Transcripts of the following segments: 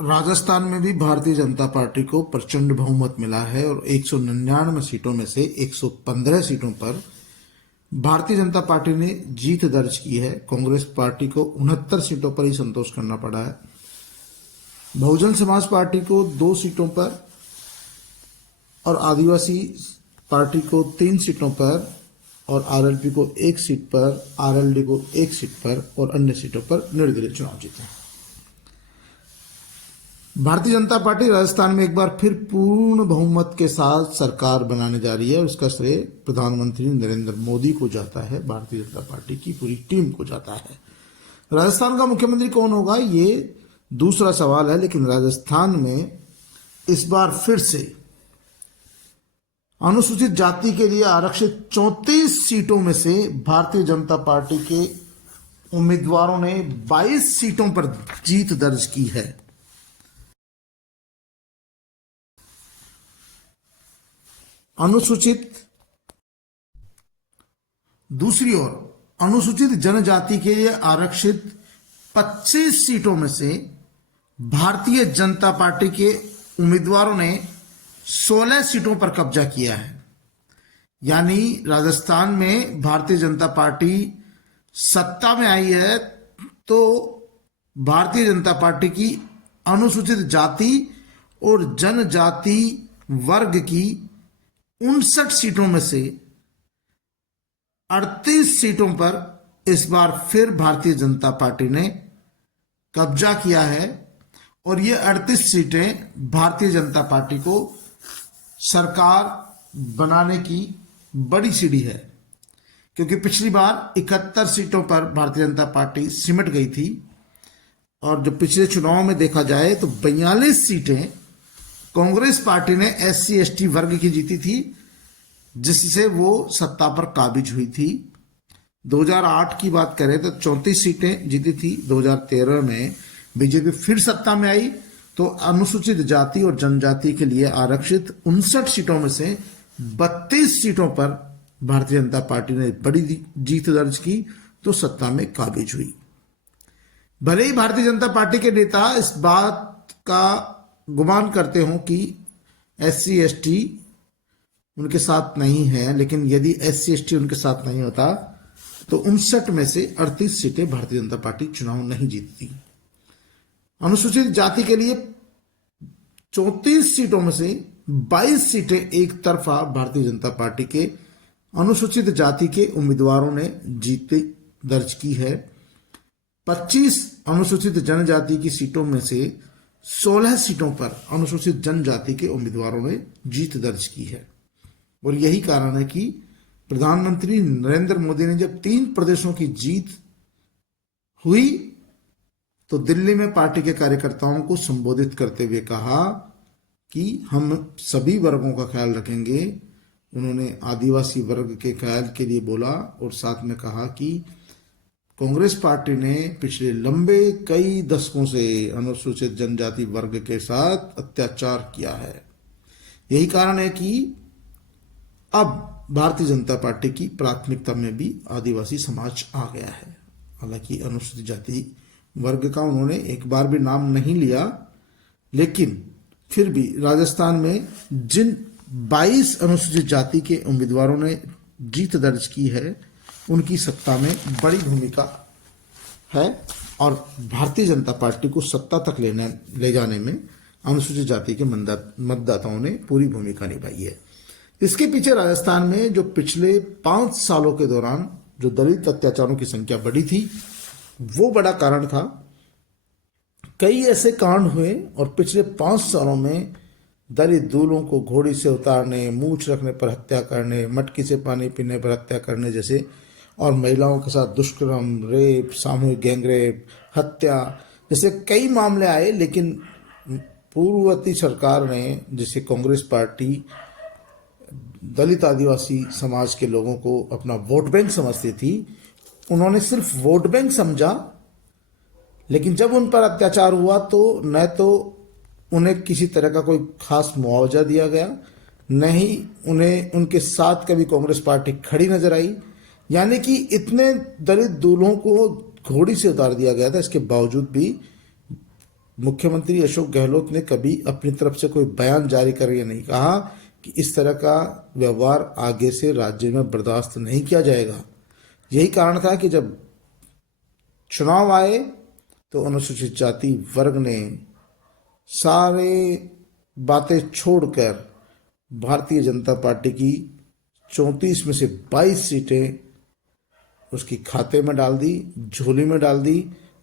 राजस्थान में भी भारतीय जनता पार्टी को प्रचंड बहुमत मिला है और 199 सीटों में से 115 सीटों पर भारतीय जनता पार्टी ने जीत दर्ज की है। कांग्रेस पार्टी को 69 सीटों पर ही संतोष करना पड़ा है। बहुजन समाज पार्टी को 2 सीटों पर और आदिवासी पार्टी को 3 सीटों पर और आरएलपी को 1 सीट पर, आरएलडी को 1 सीट पर और अन्य सीटों पर निर्दलीय चुनाव जीते। भारतीय जनता पार्टी राजस्थान में एक बार फिर पूर्ण बहुमत के साथ सरकार बनाने जा रही है और इसका श्रेय प्रधानमंत्री नरेंद्र मोदी को जाता है, भारतीय जनता पार्टी की पूरी टीम को जाता है। राजस्थान का मुख्यमंत्री कौन होगा ये दूसरा सवाल है, लेकिन राजस्थान में इस बार फिर से अनुसूचित जाति के लिए आरक्षित 34 सीटों में से भारतीय जनता पार्टी के उम्मीदवारों ने 22 सीटों पर जीत दर्ज की है। दूसरी ओर अनुसूचित जनजाति के लिए आरक्षित 25 सीटों में से भारतीय जनता पार्टी के उम्मीदवारों ने 16 सीटों पर कब्जा किया है। यानी राजस्थान में भारतीय जनता पार्टी सत्ता में आई है तो भारतीय जनता पार्टी की अनुसूचित जाति और जनजाति वर्ग की 59 सीटों में से 38 सीटों पर इस बार फिर भारतीय जनता पार्टी ने कब्जा किया है और ये 38 सीटें भारतीय जनता पार्टी को सरकार बनाने की बड़ी सीढ़ी है, क्योंकि पिछली बार 71 सीटों पर भारतीय जनता पार्टी सिमट गई थी और जो पिछले चुनाव में देखा जाए तो 42 सीटें कांग्रेस पार्टी ने SC ST वर्ग की जीती थी, जिससे वो सत्ता पर काबिज हुई थी। 2008 की बात करें तो 34 सीटें जीती थी। 2013 में बीजेपी फिर सत्ता में आई तो अनुसूचित जाति और जनजाति के लिए आरक्षित 59 सीटों में से 32 सीटों पर भारतीय जनता पार्टी ने बड़ी जीत दर्ज की तो सत्ता में काबिज हुई। भले ही भारतीय जनता पार्टी के नेता इस बात का गुमान करते हों कि SC ST उनके साथ नहीं है, लेकिन यदि SC ST उनके साथ नहीं होता तो 59 में से 38 सीटें भारतीय जनता पार्टी चुनाव नहीं जीतती। अनुसूचित जाति के लिए 34 सीटों में से 22 सीटें एक तरफा भारतीय जनता पार्टी के अनुसूचित जाति के उम्मीदवारों ने जीत दर्ज की है। 25 अनुसूचित जनजाति की सीटों में से 16 सीटों पर अनुसूचित जनजाति के उम्मीदवारों ने जीत दर्ज की है और यही कारण है कि प्रधानमंत्री नरेंद्र मोदी ने जब 3 प्रदेशों की जीत हुई तो दिल्ली में पार्टी के कार्यकर्ताओं को संबोधित करते हुए कहा कि हम सभी वर्गों का ख्याल रखेंगे। उन्होंने आदिवासी वर्ग के ख्याल के लिए बोला और साथ में कहा कि कांग्रेस पार्टी ने पिछले लंबे कई दशकों से अनुसूचित जनजाति वर्ग के साथ अत्याचार किया है। यही कारण है कि अब भारतीय जनता पार्टी की प्राथमिकता में भी आदिवासी समाज आ गया है। हालांकि अनुसूचित जाति वर्ग का उन्होंने एक बार भी नाम नहीं लिया, लेकिन फिर भी राजस्थान में जिन 22 अनुसूचित जाति के उम्मीदवारों ने जीत दर्ज की है उनकी सत्ता में बड़ी भूमिका है और भारतीय जनता पार्टी को सत्ता तक ले जाने में अनुसूचित जाति के मतदाताओं ने पूरी भूमिका निभाई है। इसके पीछे राजस्थान में जो पिछले 5 सालों के दौरान जो दलित अत्याचारों की संख्या बढ़ी थी वो बड़ा कारण था। कई ऐसे कांड हुए और पिछले 5 सालों में दलित दूल्हों को घोड़ी से उतारने, मूछ रखने पर हत्या करने, मटकी से पानी पीने पर हत्या करने जैसे और महिलाओं के साथ दुष्कर्म, रेप, सामूहिक गैंगरेप, हत्या जैसे कई मामले आए। लेकिन पूर्ववर्ती सरकार ने, जिसे कांग्रेस पार्टी दलित आदिवासी समाज के लोगों को अपना वोट बैंक समझती थी, उन्होंने सिर्फ वोट बैंक समझा, लेकिन जब उन पर अत्याचार हुआ तो न तो उन्हें किसी तरह का कोई खास मुआवजा दिया गया, न ही उन्हें उनके साथ कभी कांग्रेस पार्टी खड़ी नजर आई। यानी कि इतने दलित दूल्हों को घोड़ी से उतार दिया गया था, इसके बावजूद भी मुख्यमंत्री अशोक गहलोत ने कभी अपनी तरफ से कोई बयान जारी करके नहीं कहा कि इस तरह का व्यवहार आगे से राज्य में बर्दाश्त नहीं किया जाएगा। यही कारण था कि जब चुनाव आए तो अनुसूचित जाति वर्ग ने सारे बातें छोड़कर भारतीय जनता पार्टी की 34 में से 22 सीटें उसकी खाते में डाल दी, झोली में डाल दी।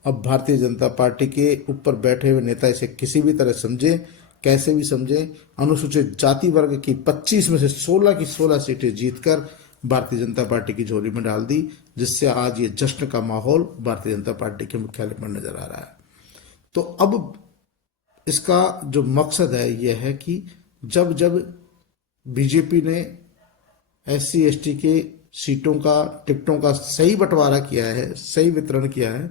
अब भारतीय जनता पार्टी के ऊपर बैठे हुए नेता इसे किसी भी तरह समझे, कैसे भी समझे, अनुसूचित जाति वर्ग की 25 में से 16 की 16 सीटें जीतकर भारतीय जनता पार्टी की झोली में डाल दी, जिससे आज ये जश्न का माहौल भारतीय जनता पार्टी के मुख्यालय पर नजर आ रहा है। तो अब इसका जो मकसद है यह है कि जब जब बीजेपी ने SC ST के सीटों का, टिकटों का सही बंटवारा किया है, सही वितरण किया है,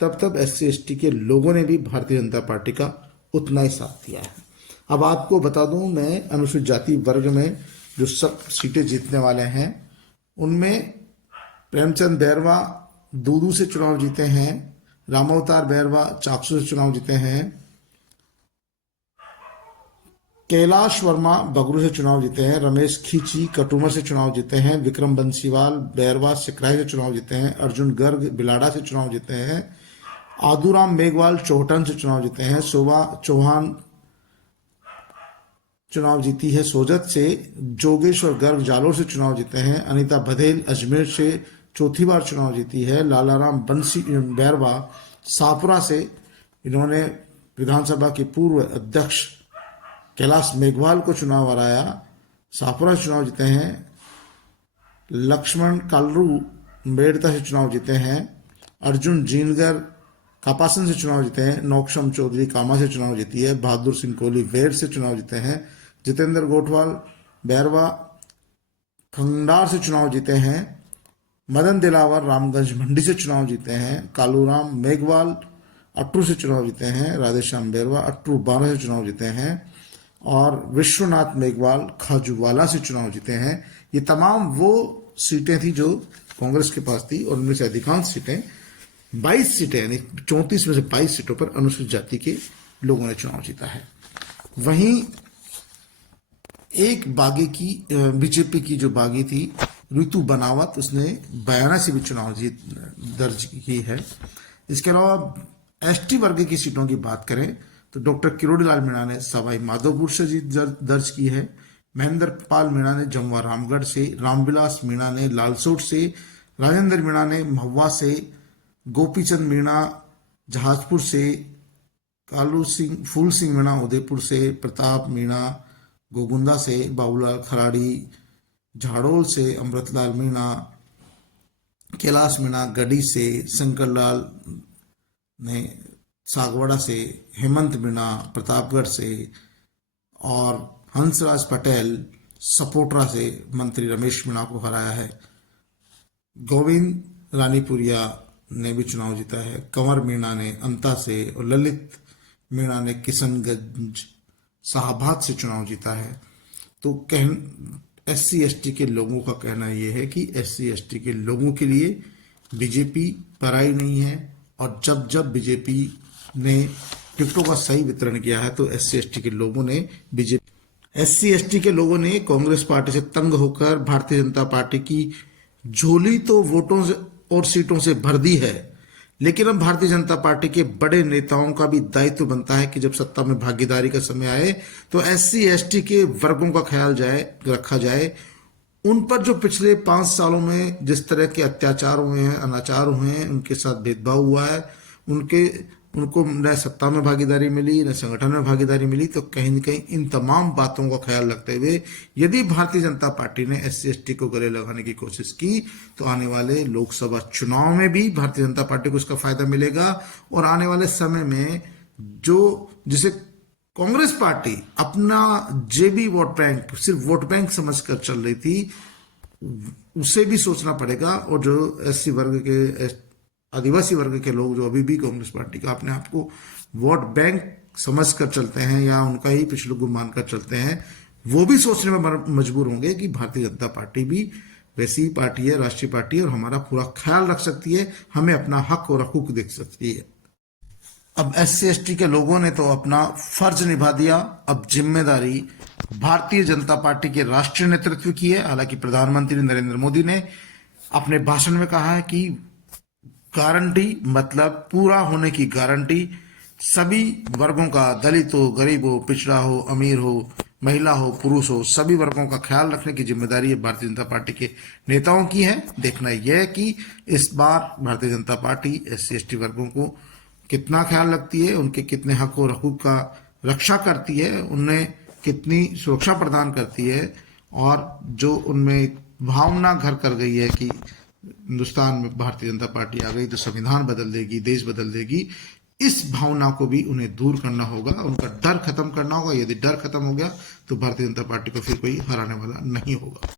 तब तब SC ST के लोगों ने भी भारतीय जनता पार्टी का उतना ही साथ दिया है। अब आपको बता दूं, मैं अनुसूचित जाति वर्ग में जो सब सीटें जीतने वाले हैं उनमें प्रेमचंद बैरवा दूदू से चुनाव जीते हैं, रामावतार बैरवा चाकसू से चुनाव जीते हैं, कैलाश वर्मा बगरू से चुनाव जीते हैं, रमेश खींची कटुमर से चुनाव जीते हैं, विक्रम बंसीवाल बैरवा सिकराई से चुनाव जीते हैं, अर्जुन गर्ग बिलाड़ा से चुनाव जीते हैं, आदूराम मेघवाल चौहटन से चुनाव जीते हैं, शोभा चौहान चुनाव जीती है सोजत से, जोगेश्वर गर्ग जालोर से चुनाव जीते हैं, अनीता बघेल अजमेर से चौथी बार चुनाव जीती है, लालाराम बंसी बैरवा सापुरा से, इन्होंने विधानसभा के पूर्व अध्यक्ष कैलाश मेघवाल को चुनाव हराया, सापुरा से चुनाव जीते हैं, लक्ष्मण कालरू मेड़ता से चुनाव जीते हैं, अर्जुन जीनगर कापासन से चुनाव जीते हैं, नौक्षम चौधरी कामा से चुनाव जीती है, बहादुर सिंह कोहली वेड़ से चुनाव जीते हैं, जितेंद्र गोठवाल बैरवा खंडार से चुनाव जीते हैं, मदन दिलावर रामगंज मंडी से चुनाव जीते हैं, कालूराम मेघवाल अट्टू से चुनाव जीते हैं, राधेश्याम बैरवा अट्टू 12 से चुनाव जीते हैं और विश्वनाथ मेघवाल खाजूवाला से चुनाव जीते हैं। ये तमाम वो सीटें थी जो कांग्रेस के पास थी और उनमें से अधिकांश सीटें 22 सीटें यानी 34 में से 22 सीटों पर अनुसूचित जाति के लोगों ने चुनाव जीता है। वहीं एक बागी की बीजेपी की जो बागी थी ऋतु बनावत, उसने बयाना से भी चुनाव जीत दर्ज की है। इसके अलावा ST वर्ग की सीटों की बात करें तो डॉक्टर किरोड़ीलाल मीणा ने सवाई माधोपुर से जीत दर्ज की है, महेंद्र पाल मीणा ने जमवा रामगढ़ से, रामविलास मीणा ने लालसोट से, राजेंद्र मीणा ने महुआ से, गोपीचंद मीणा जहाजपुर से, कालू सिंह फूल सिंह मीणा उदयपुर से, प्रताप मीणा गोगुंदा से, बाबूलाल खराड़ी झाड़ोल से, अमृतलाल मीणा कैलाश मीणा गढ़ी से, शंकरलाल ने सागवाड़ा से, हेमंत मीणा प्रतापगढ़ से और हंसराज पटेल सपोटरा से मंत्री रमेश मीणा को हराया है। गोविंद रानीपुरिया ने भी चुनाव जीता है, कंवर मीणा ने अंता से और ललित मीणा ने किशनगंज शाहबाद से चुनाव जीता है। तो SC ST के लोगों का कहना यह है कि SC ST के लोगों के लिए बीजेपी पराई नहीं है और जब जब बीजेपी ने टिकटों का सही वितरण किया है तो SC ST के लोगों ने SC ST के लोगों ने कांग्रेस पार्टी से तंग होकर भारतीय जनता पार्टी की झोली तो वोटों से और सीटों से भर दी है, लेकिन अब भारतीय जनता पार्टी के बड़े नेताओं का भी दायित्व बनता है कि जब सत्ता में भागीदारी का समय आए तो SC ST के वर्गों का ख्याल रखा जाए। उन पर जो पिछले 5 सालों में जिस तरह के अत्याचार हुए हैं, अनाचार हुए हैं, उनके साथ भेदभाव हुआ है, उनको न सत्ता में भागीदारी मिली न संगठन में भागीदारी मिली, तो कहीं न कहीं इन तमाम बातों का ख्याल रखते हुए यदि भारतीय जनता पार्टी ने SC ST को गले लगाने की कोशिश की तो आने वाले लोकसभा चुनाव में भी भारतीय जनता पार्टी को इसका फायदा मिलेगा और आने वाले समय में जिसे कांग्रेस पार्टी अपना जेबी वोट बैंक सिर्फ वोट बैंक समझकर चल रही थी, उसे भी सोचना पड़ेगा। और जो SC वर्ग के आदिवासी वर्ग के लोग जो अभी भी कांग्रेस पार्टी का अपने आप को वोट बैंक समझकर चलते हैं या उनका ही पिछलू मानकर चलते हैं, वो भी सोचने में मजबूर होंगे कि भारतीय जनता पार्टी भी वैसी पार्टी है, राष्ट्रीय पार्टी है और हमारा पूरा ख्याल रख सकती है, हमें अपना हक और हकूक देख सकती है। अब SC/ST के लोगों ने तो अपना फर्ज निभा दिया, अब जिम्मेदारी भारतीय जनता पार्टी के राष्ट्रीय नेतृत्व की है। हालांकि प्रधानमंत्री नरेंद्र मोदी ने अपने भाषण में कहा है कि गारंटी मतलब पूरा होने की गारंटी, सभी वर्गों का, दलित हो, गरीब हो, पिछड़ा हो, अमीर हो, महिला हो, पुरुष हो, सभी वर्गों का ख्याल रखने की जिम्मेदारी भारतीय जनता पार्टी के नेताओं की है। देखना यह है कि इस बार भारतीय जनता पार्टी SC/ST वर्गों को कितना ख्याल रखती है, उनके कितने हक और हकूक का रक्षा करती है, उन्हें कितनी सुरक्षा प्रदान करती है, और जो उनमें भावना घर कर गई है कि हिंदुस्तान में भारतीय जनता पार्टी आ गई तो संविधान बदल देगी, देश बदल देगी, इस भावना को भी उन्हें दूर करना होगा, उनका डर खत्म करना होगा। यदि डर खत्म हो गया तो भारतीय जनता पार्टी को फिर कोई हराने वाला नहीं होगा।